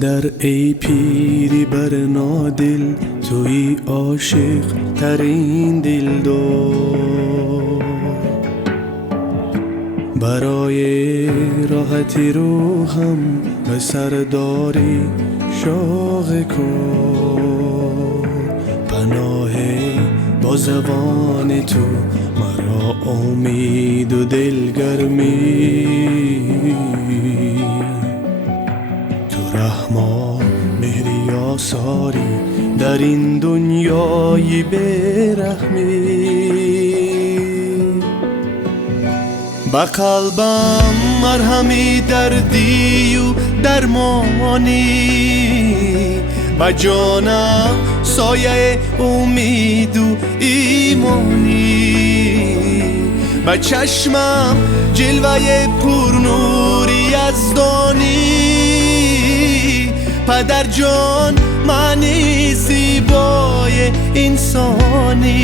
پدر ای پیری بر نادل، توی عاشق ترین دلدار. برای راحتی روحم به سرداری شوق کن. پناه با زبان تو مرا امید و دلگرمی. تو رحمان مهری آثاری در این دنیای بیرحمی. با قلبم مرهمی دردی و درمانی، با جانم سایه امید و ایمانی. با چشمم جلوه پرنوری از دانی. پدر جان معنی زیبای انسانی.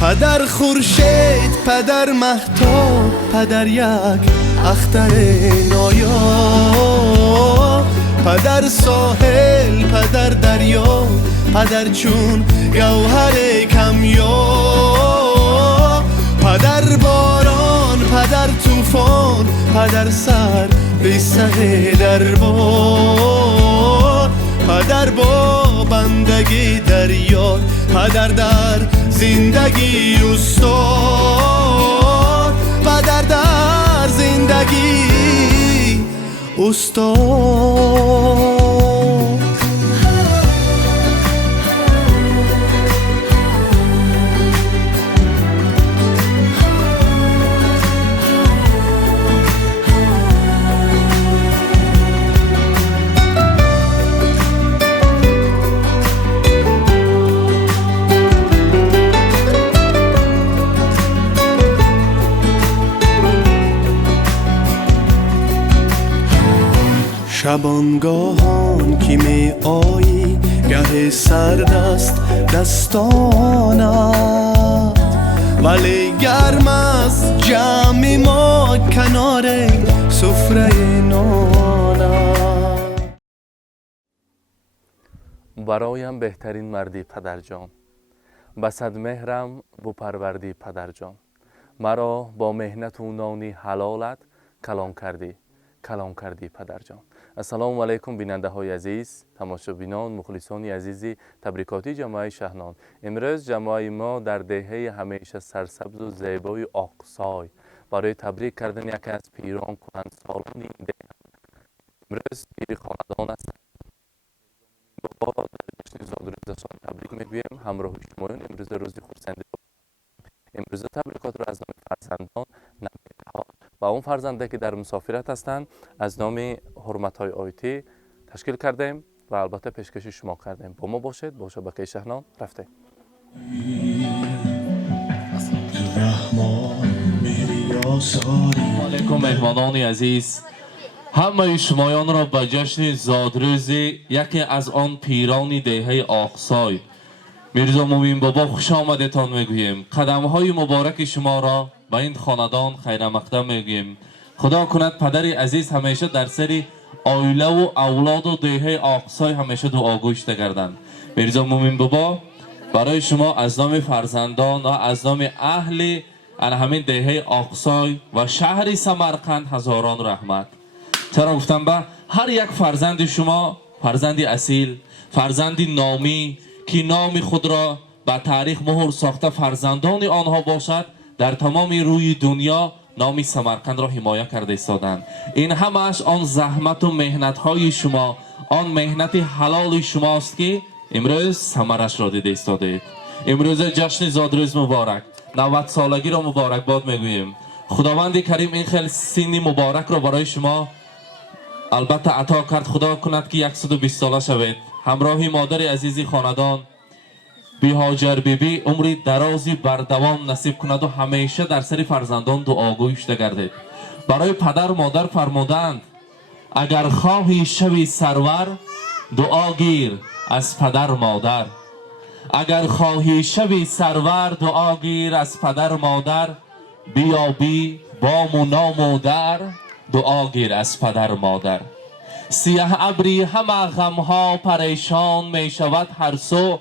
پدر خورشید، پدر مهتاب، پدر یک اختر نایاب. پدر ساحل، پدر دریا، پدر چون گوهر کمیاب. پدر باران، پدر طوفان، پدر سر به سر دربار. پدر با بندگی در یاد، پدر در زندگی استاد. پدر در زندگی استاد. شبانگاهان که می آیی گه سرد است دستانت، ولی گرم است جمع ما کنار سفره نانت. برایم بهترین مردی پدر جان، بسد مهرم بپروردی پدر جان. مرا با مهنت و نانی حلالت کلام کردی پدر جان. السلام علیکم بیننده های عزیز، تماشابینان، مخلصان عزیزی تبریکاتی جامعه شهنان. امروز جامعه ما در دهه همیشه سرسبز و زیبای آقسای برای تبریک کردن یکی از پیران کهنسالان این ده. امروز پیر خاندان است. بابا در جشن زادروز سال تبریک میگویم. همراه شمایان امروز روز خرسندی. امروز تبریکات را از نام فرزندان نمی‌ها و اون فرزنده که در مسافرت هستند از نام حرمت‌های آیتی تشکیل کردیم و البته پیشکش شما کردیم. با ما باشید. با شبکه شهنان رفته. علیکم مهمانان عزیز، همه شمایان را به جشن زادروز یکی از آن پیران دهه آقسای میرزا مومین بابا خوش آمدتان میگوییم. قدم های مبارک شما را به این خاندان خیر مقدم میگوییم. خدا کند پدر عزیز همیشه در سر آیله و اولاد و دهه آقسای همیشه دعاگوی گردند. میرزا مومین بابا برای شما از نام فرزندان و از نام اهل همین دهه آقسای و شهر سمرقند هزاران رحمت. چرا گفتم به هر یک فرزند شما فرزندی اصیل، فرزندی نامی که نام خود را به تاریخ مهر ساخته فرزندان آنها باشد، در تمام روی دنیا نام سمرقند را حمایت کرده ایستادند. این همش آن زحمت و مهنت های شما، آن مهنت حلال شماست که امروز ثمرش را دیده ایستاده. امروز جشن زادروز مبارک، 90 سالگی را مبارک باد میگوییم. خداوند کریم این خیلی سینی مبارک را برای شما البته عطا کرد. خدا کند که 120 ساله شوید. همراهی مادر عزیزی خاندان بی هاجر بیبی عمری درازی بردوام نصیب کند و همیشه در سر فرزندان دعاگوی شده گردید. برای پدر مادر فرمودند اگر خواهی شوی سرور دعا گیر از پدر مادر. اگر خواهی شوی سرور دعا گیر از پدر مادر. بیابی بام و نام و در دعا گیر از پدر مادر. سیاه ابری همه غمها پریشان می شود هر سو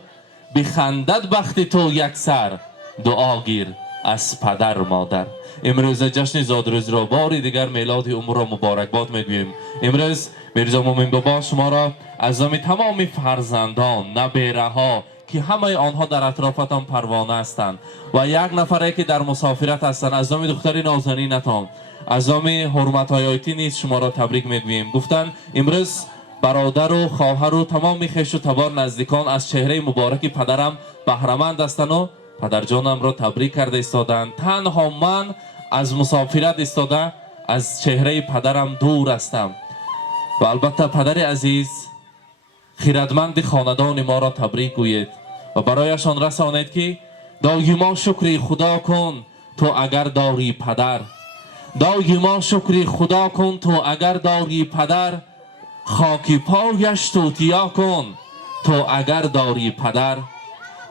بخندد بخت تو یک سر دعا گیر از پدر مادر. امروز جشن زادروز را باری دیگر میلاد عمر را مبارکباد میگوییم. امروز میرزا مومن بابا شما را از نام تمام فرزندان نبیره ها که همه آنها در اطرافتان پروانه هستند و یک نفره که در مسافرت هستند از نام دختری نازنینتان از نام حرمت هایتی نیز شما را تبریک میگوییم. گفتن امروز برادر و خواهر و تمام خویش و تبار نزدیکان از چهره مبارک پدرم بهره‌مند هستند و پدر جانم را تبریک کرده ایستادند. تنها من از مسافرت ایستاده از چهره پدرم دور هستم و البته پدر عزیز خیرتمند خاندان ما را تبریک گویید و برایشان رسانید که دایما شکر خدا کن تو اگر داری پدر، دایما شکر خدا کن تو اگر داری پدر، خاکی پایش توتیا کن تو اگر داری پدر،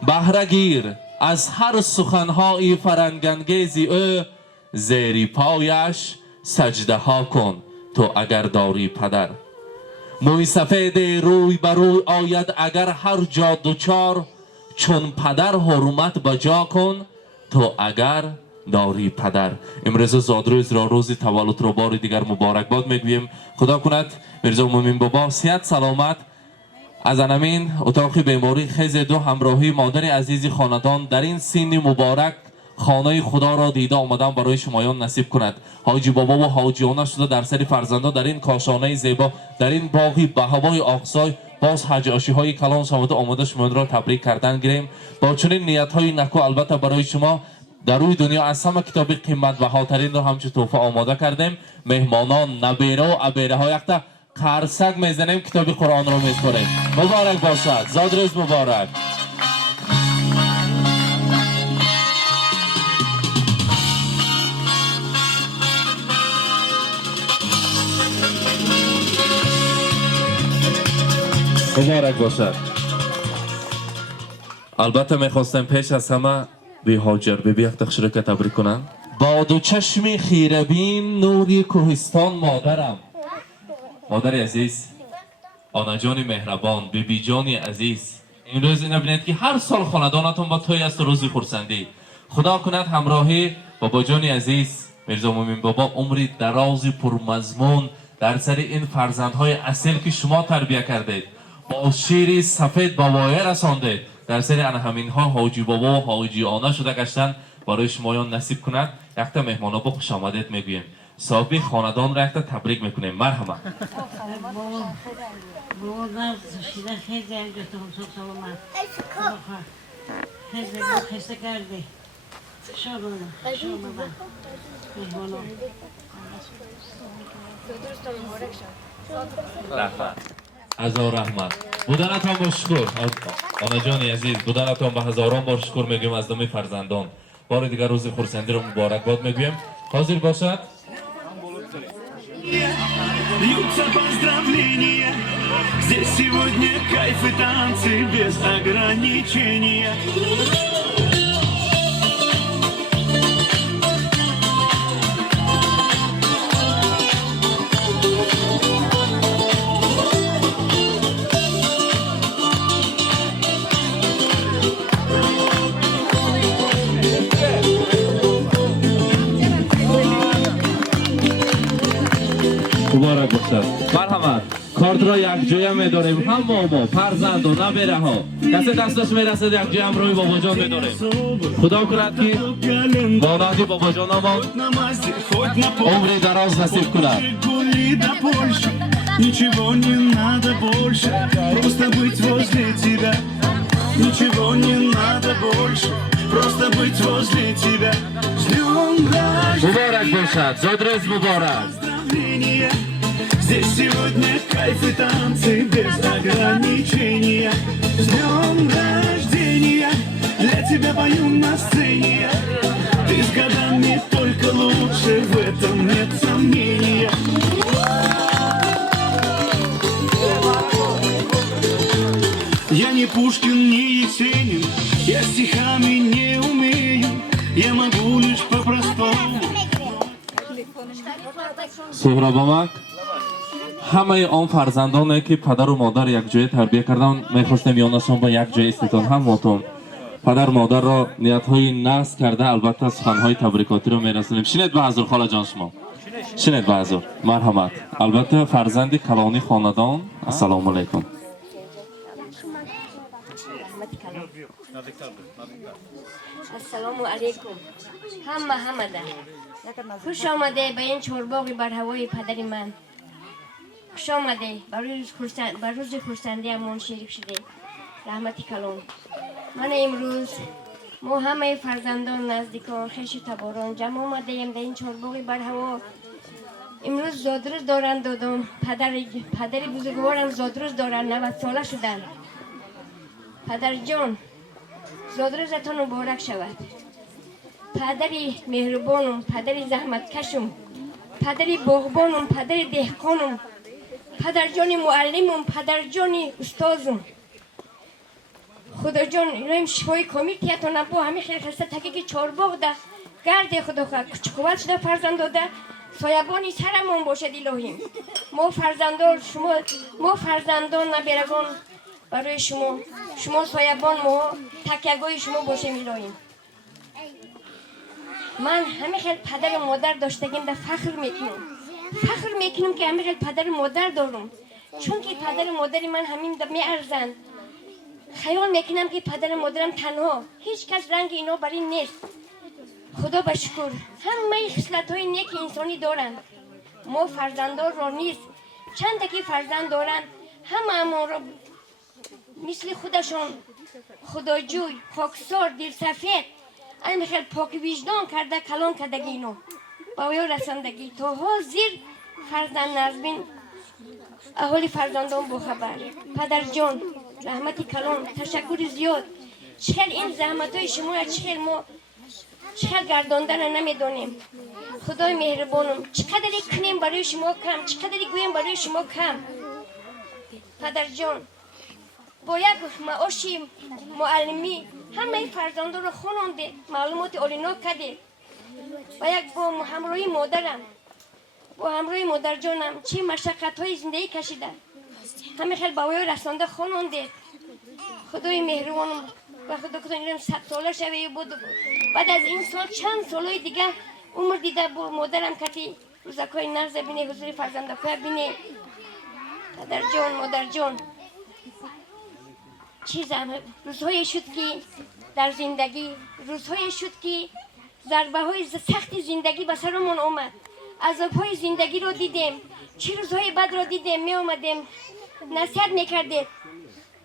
بهره گیر از هر سخنهای فرنگانگیزی او، زیر پایش سجده ها کن تو اگر داری پدر. موی سفید روی بر روی آید اگر هر جا دوچار، چون پدر حرمت بجا کن تو اگر داری پدر. امروز زادروز را روز تولد را بار دیگر مبارکباد میگوییم. خدا کند میرزا مومن بابا صحت سلامت از انمین اتاق بیماری خیز دو همراهی مادر عزیز خاندان در این سین مبارک خانه خدا را دیده آمدن برای شمایان نصیب کند. حاجی بابا و حاجیانه شده در سر فرزندان در این کاشانه زیبا در این باغی به هوای آقسای باز حج آشی های کلان شامده آمده شما را تبریک کردن گیریم. با چنین نیت های نکو البته برای شما در روی دنیا از همه کتاب قیمت بهاترین را همچون تحفه آماده کردیم. مهمانان نبیره و ابیره ها یخته قرصک میزنیم کتاب قرآن را میسپاریم. مبارک باشد، زادروز مبارک. مبارک باشد. البته میخواستم پیش از همه بی هاجر بی یک تخشیره که تبریک کنن. با دو چشم خیره بین نوری کوهستان مادرم، مادر عزیز، آنا جان مهربان، بیبی جان عزیز، امروز این ببینید که هر سال خاندانتون با توی است روزی خورسندی. خدا کند همراهی بابا جان عزیز میرزا مومن بابا عمری درازی پرمضمون در سر این فرزندهای اصیل که شما تربیت کردید با شیری سفید با وایه رساندید در سر همین ها حاجی بابا و حاجی آنا شده گشتن برای شمایان نصیب کند. یکتا مهمانا با خوش آمدید میگویم. صاحب خاندان را یکتا تبریک میکنیم. مرحبا. بابا شیره خیلی گفتم سلامت خیلی خسته کردی شامدن مهمانا هزار رحمت بودنتان با شکر. آنا جان عزیز بودنتان به هزاران بار شکر میگویم از نام فرزندان. بار دیگر روز خورسندی رو مبارکباد میگویم. حاضر باشد. Льются поздравления, здесь сегодня кайф и танцы без ограничения. مبارک باشد. مرحمت. کارت را یک جویه میداریم. هم ما فرزند و نبیره ها کسی دستش میرسد یک جویه هم روی بابا جان میداریم. خدا کند که مانندی بابا جان ما عمری دراز نصیب کند. Ничего не надо больше, просто быть возле тебя. Ничего не надо больше, просто быть возле тебя. С днем рождения. مبارک باشد. زادروز مبارک. Здесь сегодня кайф и танцы без ограничения. С днем рождения, для тебя пою на сцене. Ты с годами только лучше, в этом нет сомнения. Я не Пушкин, не Есенин, я стихами не умею, я могу лишь по-простому. سهراب آمک همه آن فرزندانی که پدر و مادر یک جای تربیت کردن میخواستم میانشان با یک جای استتان همتون پدر مادر را نیت‌های نصب کرده البته سخن‌های تبریکاتی رو میرسونیم. شنید به حضور خاله جان شما شنید به حضور مرحمت. البته فرزند کلانی خاندان السلام علیکم. السلام علیکم همه خوش آمده به این چهارباغ بر هوای پدر من. خوش آمده بر روز خورسندی همون شریک شده رحمت کلان. من امروز ما همه فرزندان نزدیکان خویش تباران جمع آمده ایم در این چهارباغ بر هوا. امروز زادروز دارن دادم پدر بزرگوارم زادروز دارن 90 ساله شدن. پدر جان زادروزتان مبارک شود. پدری مهربانم، پدری زحمتکشم، پدری باغبانم، پدری دهقانم، پدر جان معلمم، پدر جان استازم. خدا جان اینا شفای کامل تیتون با همین خیلی خسته تکی که چهارباغ ده گرد خدا خواهد کچ قوت شده فرزند داده سایبانی سرمون باشد الهیم. ما فرزندان نبرگان برای شما سایبان ما تکیگاه شما باشیم الهیم. من همه خیلی پدر و مادر داشتگیم در فخر میکنم که همه خیلی پدر و مادر دارم، چون که پدر و مادر من همین می ارزند. خیال میکنم که پدر و مادرم تنها هیچ کس رنگ اینا بر این نیست. خدا بشکر همه خصلت های نیک انسانی دارند. ما فرزندان را نیست چند تکی فرزند دارند همه را مثل خودشان خداجوی خاکسار دل سفید این خیلی پاک وجدان کرده کلان کردگی اینو با وی رساندگی تا حاضر فرزند نزبین اهالی فرزندان با خبر. پدر جان رحمتی کلان تشکر زیاد. چقدر این زحمت های شما چقدر ما چقدر گرداندن نمیدونیم. خدای مهربانم چقدر کنیم برای شما کم، چقدر گویم برای شما کم. پدر جان با یک معاشی معلمی همه فرزندان رو خواننده معلومات عالینا کرده و یک با همراهی مادر جانم چه مشقت های زندگی کشیده همه خیلی باوی رسانده خواننده. خدای مهربانم و خدا کنیم 100 ساله شوی بود. بعد از این سال چند سالهای دیگه عمر دیده با مادرم کتی روزکای نرز بینه حضور فرزندکای بینه. پدر جان مادر جان روزهای شد که در زندگی روزهای شد که ضربه های سخت زندگی به سرمون آمد. عذاب های زندگی رو دیدیم، چه روزهای بد رو دیدیم. می آمدیم نصیحت میکردید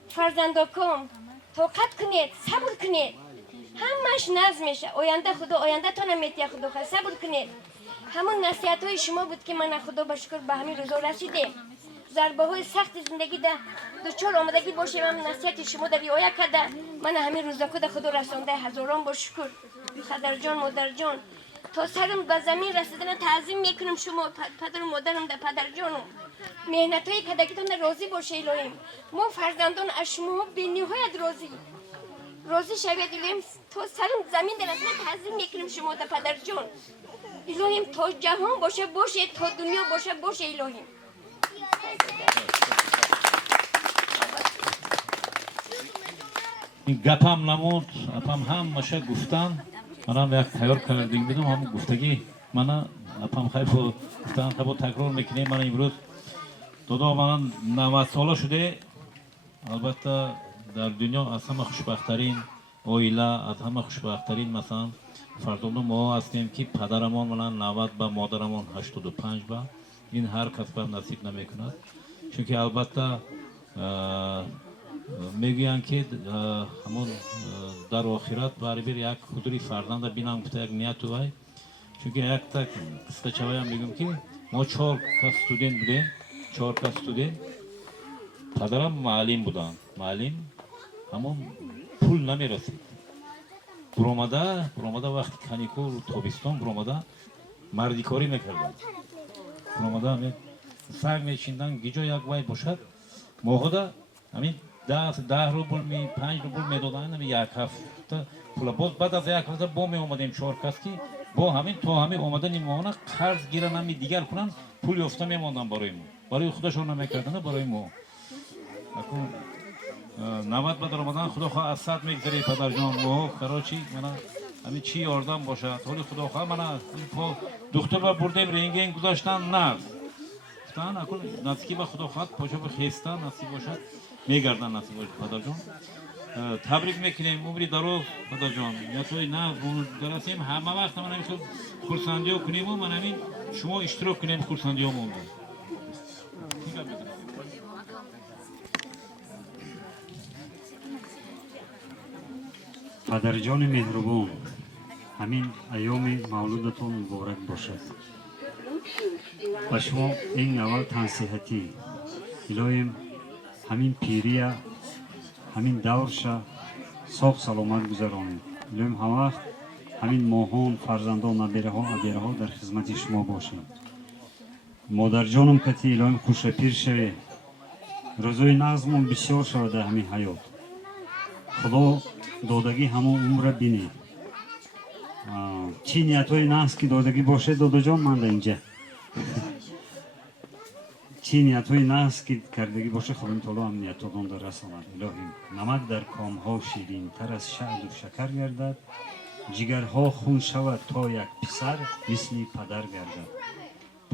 فرزندکام طاقت کنید صبر کنید همش نظم میشه آینده خدا آینده تا نمیتیه خدا خواهد صبر کنید. همون نصیحت های شما بود که من خدا بشکر به همین روزا رسیدیم. ضربه های سخت زندگی ده دچار آمدگی باشه من نصیحت شما در رعایت کرده من همین روزا خدا رسانده هزاران با شکر. پدر جان مادر جان تا سرم به زمین رسیدن تعظیم میکنم شما پدر و مادرم در پدر جانم. مهنت های کدکتان راضی باشه الهیم. ما فرزندان از شما به نهایت راضی شوید الهیم. تا سرم زمین در رسیدن تعظیم میکنم شما در پدر جان الهیم. تا جهان باشه تا دنیا باشه الهیم. این گپم نمود اپم هم مشه گفتن منم یک تیار کردیم بدم هم گفتگی من اپم خیلی گفتن خیلی تکرار میکنیم. من امروز دادا من 90 ساله شده. البته در دنیا از همه خوشبختترین عائله از همه خوشبختترین مثلا فرزندان ما هستیم که پدرمان منن 90 با مادرمان 85 با این هر کس به نصیب نمیکند. چون که البته میگویند که همون در آخرت برای یک حضوری فرزند بینم گفته یک نیت وای. چون که یک تک قصه چوایی هم میگم که ما 4 کس استودنت بودیم 4 کس استودنت. پدرم معلم بودن معلم همون پول نمیرسید. برآمده وقتی کانیکول تابستان برآمده مردی کاری میکردن. برآمده سگ میچیندن گیجا یک وای باشد ماهده همین 10 روبل 5 روبل میدادن یک هفته پول. باز بعد از یک هفته با می اومدیم 4 کس که با همین تا همین اومدن ماهانه قرض گیرن همین دیگر کنن پول یافته میموندن برای ما برای خودشون نمیکردن برای ما. اکنون 90 به درآمدن خدا خواه از 100 میگذری پدر جان ما قرار چی من همین چی یاردم باشه ولی خدا خواه من دکتر و بردیم رنگین گذاشتن نه گفتن اکنون نزدیکی به خدا خواه پاچه بخیستن نصیب باشد میگردن نصیب باشد پدر جان تبریک میکنیم عمری دراز پدر جان یا توی نه درستیم همه وقت من همیشه خورسندی ها کنیم و من همین شما اشتراک کنیم خورسندی ها مونده پدرجان مهربان همین ایام مولودتون مبارک باشد و شما این اول تنصیحتی الهیم همین پیریه همین دورشه ساق سلامت گذرانید الهیم همه وقت همین ماهان فرزندان ابیره ها در خدمت شما باشیم مادر جانم کتی الهیم خوش پیر شوی روزای نظمون بسیار شده همین حیات خدا دادگی همون عمر بینی چی نیتوی نهست که دادگی باشه دادا جان من در اینجا چی نیتوی نهست که کردگی باشه خب این طلا هم نیتودان در رساند الهیم نمک در کامها شیرین تر از شهد و شکر گردد جگرها خون شود تا یک پسر مثل پدر گردد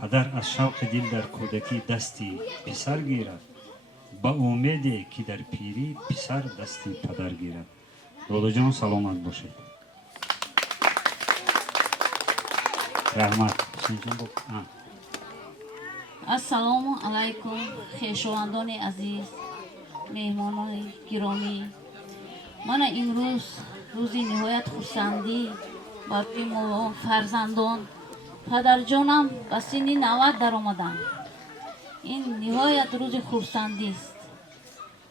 پدر از شوق دل در کودکی دستی پسر گیرد با امیدی که در پیری پسر دستی پدر گیرد دادا جان سلامت باشید رحمت السلام علیکم خویشاوندان عزیز مهمانان گرامی من امروز روزی نهایت خرسندی برای ما فرزندان پدر جانم به سن 90 در آمدم این نهایت روز خرسندی است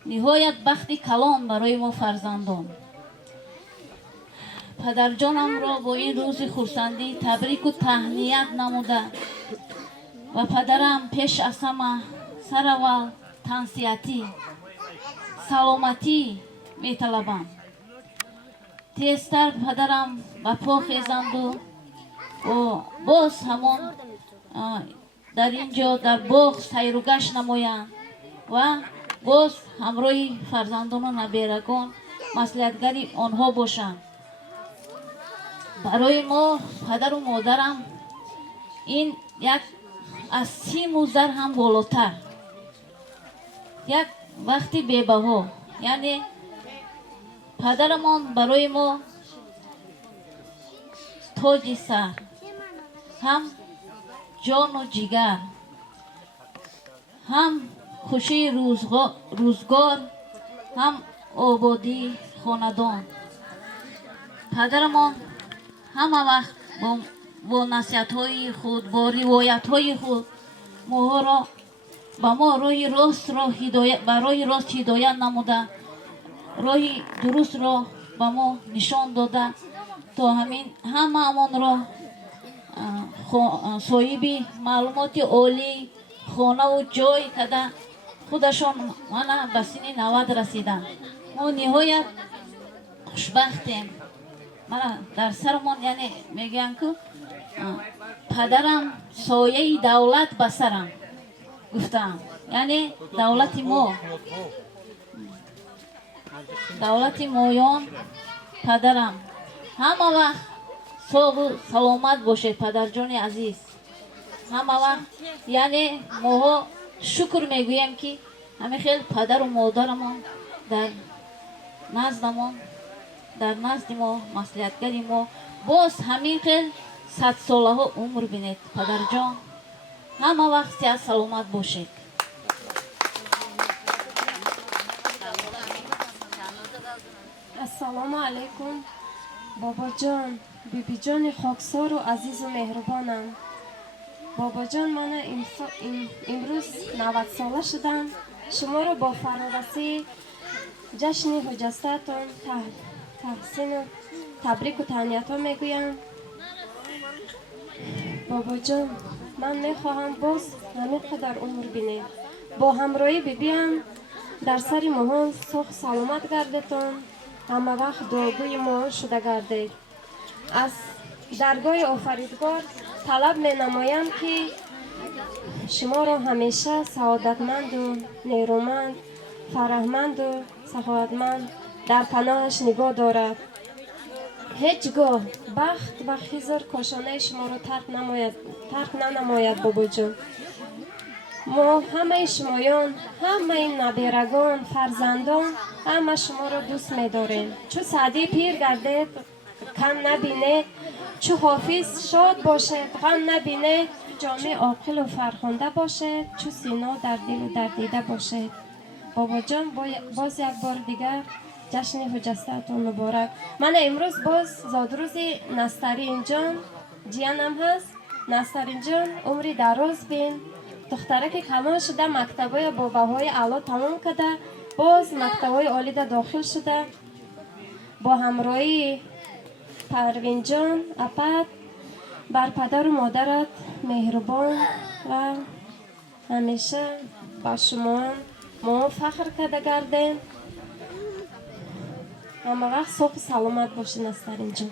نهایت بخت کلام برای ما فرزندان پدر جانم را با این روز خرسندی تبریک و تهنیت نموده و پدرم پیش از همه سر اول تنصیحتی سلامتی می طلبم تیزتر پدرم به پا خیزند و باز همان در اینجا در باغ سیر و گشت نمایند و باز همراه فرزندان و نبیرگان مصلحتگری آنها باشند برای ما پدر و مادرم این یک از 30 موزر هم بالاتر یک وقتی بی‌بها یعنی پدرمان برای ما تاج سر هم جان و جگر هم خوشی روزگار هم آبادی خاندان پدرمان همه وقت با نصیحت‌های خود با روایت‌های خود ما را به ما راه راست را برای راست هدایت نموده راه درست را به ما نشان داده تا همین همه را صاحب معلومات عالی خانه و جای کده خودشان من به سن 90 رسیدن ما نهایت خوشبختیم من در سرمان یعنی میگن که پدرم سایه دولت به سرم گفتم یعنی دولت ما دولت مایان پدرم همه وقت ساغ و سلامت باشه پدر جان عزیز همه وقت یعنی ما شکر میگویم که همه خیلی پدر و مادرمان در نزدمان در نزد ما مصلحتگری ما باز همین خیلی 100 ساله ها عمر بینید پدر جان همه وقت صحت سلامت باشید السلام علیکم بابا جان بیبی جان خاکسار و عزیز و مهربانم بابا جان من امروز 90 ساله شدم شما رو با فرارسی جشن حجستتون تحسین و تبریک و تهنیت ها میگویم بابا جان من میخواهم باز همین قدر عمر بینید با همراهی بیبیم در سر ماهان سخ سلامت گردتون همه وقت دعاگوی ما شده گردید از درگاه آفریدگار طلب می نمایم که شما را همیشه سعادتمند و نیرومند، فرهمند و سخاوتمند در پناهش نگاه دارد. هیچگاه بخت و خیزر کاشانه شما را ترک ننماید بابا جان. ما همه شمایان، همه نبیرگان، فرزندان، همه شما را دوست می‌داریم. چو سعدی پیر گردید کم نبینید، چو حافظ شاد باشد غم نبینید، جامع عاقل و فرخنده باشد، چو سینا در دل و در دیده باشد. بابا جان باز یک بار دیگر جشن خجسته‌تان مبارک. من امروز باز زادروز نسترین جان جیانم هست. نسترین جان عمری دراز بین، دختره که کمان شده مکتبای با بهای اعلا تمام کرده، باز مکتبای عالی داخل شده. با همراهی پروین جان اپد بر پدر و مادرت مهربان و همیشه با شما ما فخر کرده گردیم. همه وقت صبح سلامت باشی نسترین جان.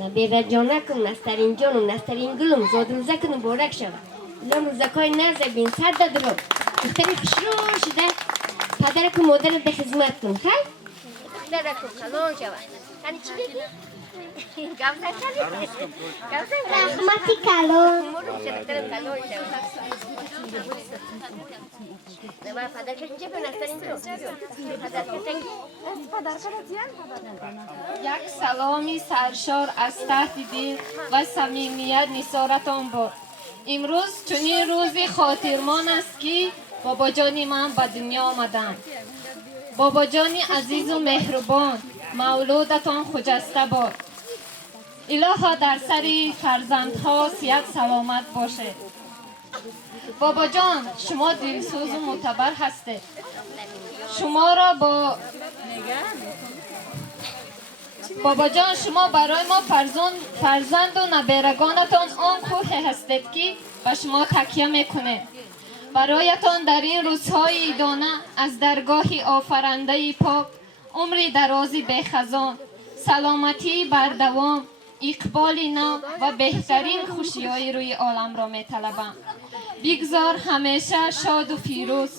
نبیره جانکم نسترین جانم نسترین گلم زادروزکن مبارک شود. لام روزکای نرزبین صد درو دختری خوشرو شده پدرک و مادرت به خدمت کن. خیلی؟ دخترکم کلان شود. کنی چی بگی؟ گوزه کلی؟ رحمتی کلان مروم شد دخترم کلان شود. نبا پدرک اینجا به نسترین جان پدرک یک سلامی سرشار از تحت دل و صمیمیت نثارتان باد. امروز چنین روزی خاطرمان است که بابا جانی من به دنیا آمدم. بابا جانی عزیز و مهربان مولودتان خجسته باد. الها در سر فرزندها صحت سلامت باشد. بابا جان شما دلسوز و معتبر هستید. شما را بابا جان شما برای ما فرزند و نبیرگانتان آن کوه هستید که به شما تکیه میکنید. برایتان در این روزهای دانه از درگاه آفرنده پاک عمری درازی به خزان، سلامتی بر دوام، اقبال نو و بهترین خوشی‌های روی عالم را می‌طلبم. بگذار همیشه شاد و پیروز،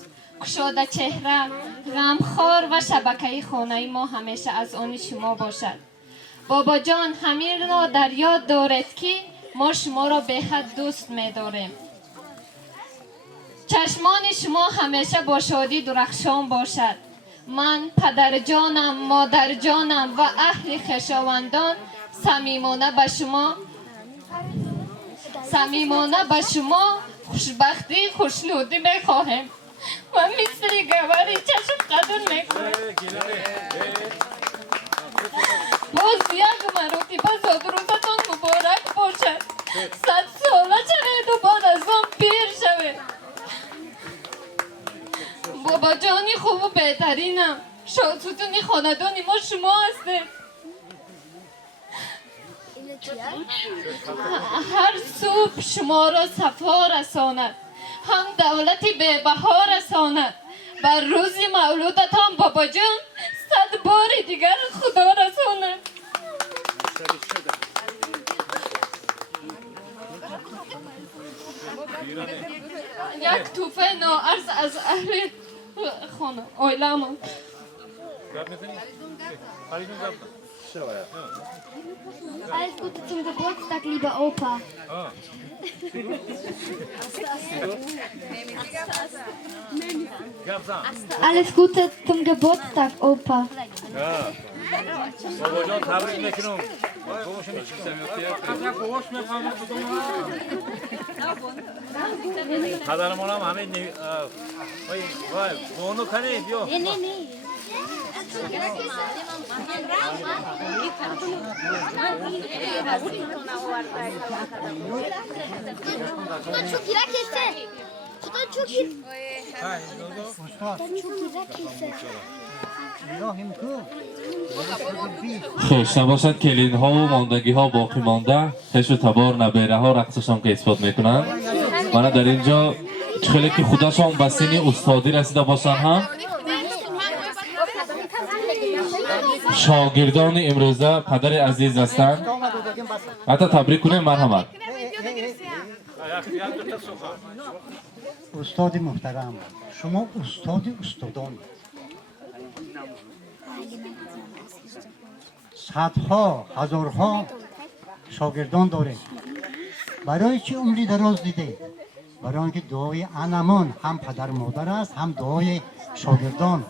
گشاده چهره، غمخوار و شبکه خانه ما همیشه از آن شما باشد. بابا جان همین را در یاد دارید که ما شما را به حد دوست می‌داریم. چشمان شما همیشه با شادی درخشان باشد. من پدر جانم، مادر جانم و اهل خویشاوندان صمیمانه به شما خوشبختی خوشنودی میخواهیم و مثل گوهری چشم قدر میکنیم. باز یک مرتبه زادروزتان مبارک باشد. 100 ساله شوید و بعد از آن پیر شوید. بابا جانی خوب و بهترینم. شادستون خاندان ما شما هستید. هر صبح شما را صفا رساند، هم دولتی به بها رساند. بر روز مولودتان بابا جان 100 بار دیگر خدا رساند. یک توفه ناارز از اهل خانه اویلمان. Alles Gute zum Geburtstag, lieber Opa. Alles Gute zum Geburtstag, Opa. بابا جان تبریک میکنم. پدرمان هم همین وای مونو کنی بیا. Kto çukira kesse? Kto çukir? خوش نباشد کلین ها و ماندگی ها باقی مانده خش و تبار نبیره ها رقصشان که اثبات میکنن. من در اینجا خیلی که خودشان به سن استادی رسیده باشن هم شاگردان امروزه پدر عزیز هستند. حتی تبریک کنیم مرحمت. استاد محترم، شما استاد استادان، صدها هزارها شاگردان دارید. برای چی عمری دراز دیدید؟ برای اینکه دعای انمان هم پدر مادر است هم دعای شاگردان.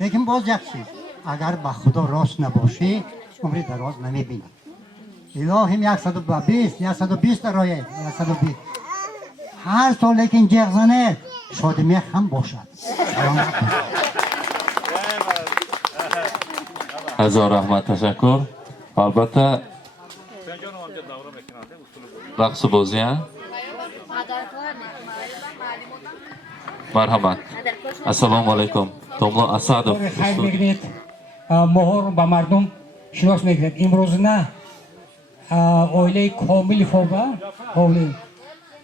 لیکن باز یک چیز، اگر به خدا راست نباشی عمری دراز نمیبینی. الهیم 120 رایه 120 هر سال لیکن جغ زنه شادمی هم باشد. هزار رحمت، تشکر. البته رقص و بازی هم مرحمت. السلام علیکم. توملا اسعدов خیر میگید مهر با مردم شناس میگید. امروز نه اویله کامل فوبا اویله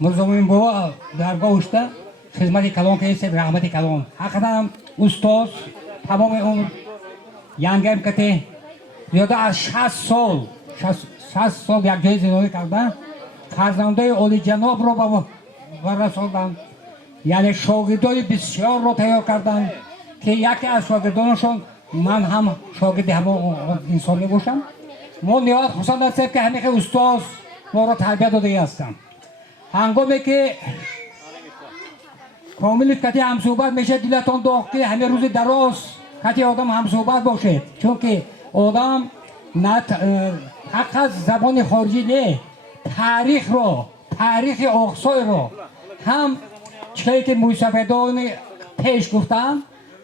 مرزومین بابا درگاه اشته خدمت کلان که است رحمت کلان حقیقتا استاد تمام عمر ینگم کته یاده از 60 سال یک جای زندگی کردن، فرزندای اولی جناب رو برساندن، یعنی شاگردای بسیار رو تیار کردن که یکی از شاگردانشون من هم شاگرد همون انسانی باشم. ما نیاز خصوصا دستیم که همه که استاد ما رو تربیت داده هستم. هنگامی که کامل کتی هم صحبت میشه دلتان داغ که همه روز دراز کتی آدم هم صحبت باشه، چون که آدم حق از زبان خارجی نه، تاریخ اقصای رو هم چیزی که موسیقیدان پیش گفتن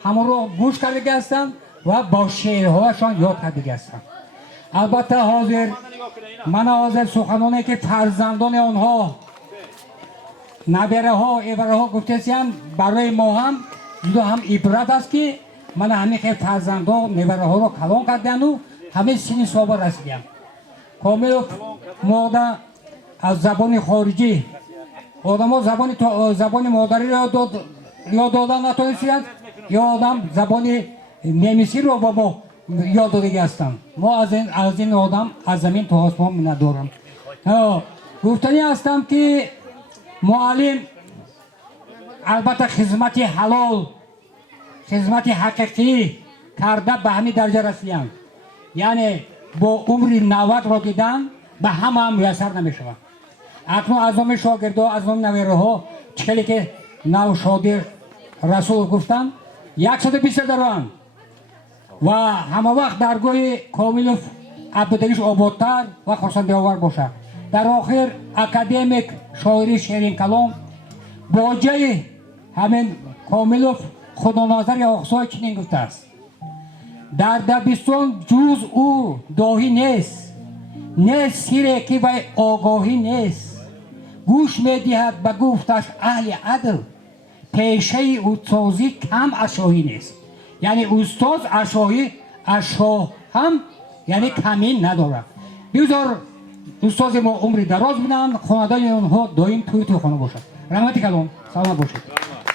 همون رو گوش کرده هستن و با شعرهاشان یاد کرده هستن. البته حاضر سخنانی که فرزندان آنها نبره ها ایبره ها گفته‌اند برای ما هم عبرت است که من همه که فرزندان نبره ها رو کلان کردن و همه سنی صحبه رسیدن. کامل مادر از زبان خارجی آدم ها زبان مادری رو یاد دادن نتونستند یا آدم زبان نمیسی رو با ما یاد داده هستند. ما از این آدم از زمین تا آسمان ندارم. گفتنی هستم که معلم البته خدمت حلال خدمت حقیقی کرده به همین درجه رسیدند، یعنی با عمر 90 را دیدن به هم میسر نمیشود. اکنون از نام شاگردها از نام نویره ها چکلی که نوشادر رسول گفتن 120 دارن و همه وقت درگاه کامل عبدالدلیش آبادتر و خرسنده آور باشد. در آخر اکادمیک شاعری شیرین کلام با جای همین کامل خدا ناظر اقصای چنین گفته است: در دبستان جز او داهی نیست، نه سیره که به آگاهی نیست، گوش میدهد به گفتش اهل عدل، پیشه استازی کم اشاهی نیست. یعنی استاد اشاهی اشاه هم یعنی کمی نداره. بیزار استاد ما عمری دراز بودن، خاندان اونها دایم توی خانه باشد. رحمت کلام سلام باشید.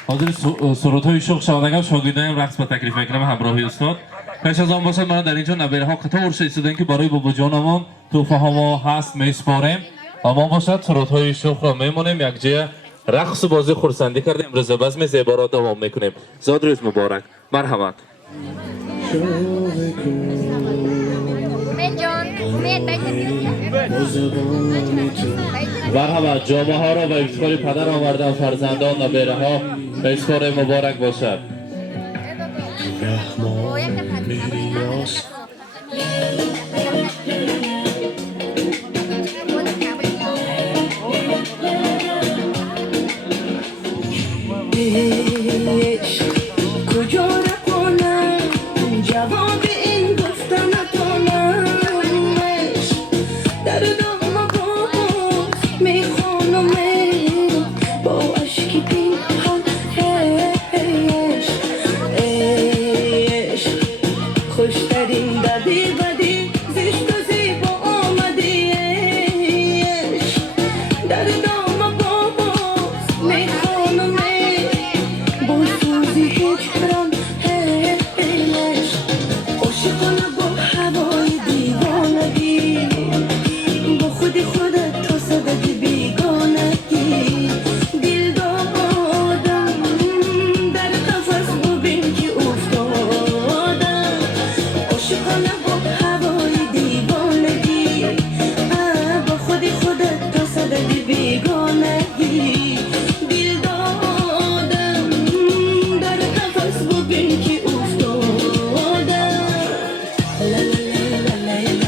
حاضر سرودهای شوق شنوندگان شاگردان رقص با تکلیف میکنم همراهی استاد. پیش از آن باشد من در اینجا نبره ها قطار ایستادن که برای بابا جانمون توفه ها ما هست میسپاریم و ما باشد سرودهای شوق را میمونیم یک جای رقص و بازی خرسندی کردیم. امروز بزم زیبا دوام میکنیم. زاد روز مبارک. مرحمت. مرحبا. جامعه ها را به افتخار پدر آوردن فرزندان نبیره ها به افتخار مبارک باشد. کجا نکنم جواب این گفتن نتونمش، در دام باز میخونم با عشقی پینهان عشق خوشترین دردی بدی زشت و زیبا آمدی عشق، در دام باز میخونم با سوزی هجران عاشقانه با هوای دیوانگی با خودت تو صدق بیگانگی کنه با هوای دیوانگی با خودی خودت تا صدد بیگانگی دل دادم در قفس ببین که افتادم لا لا لا لا لا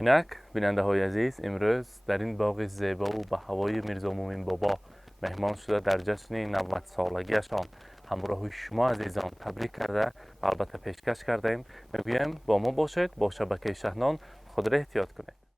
اینک بیننده های عزیز امروز در این باغ زیبا و به هوای میرزا مومین بابا مهمان شده در جشن 90 سالگیشان همراه شما عزیزان تبریک کرده البته پیشکش کردیم. میگویم با ما باشید، با شبکه شهنان خود را احتیاط کنید.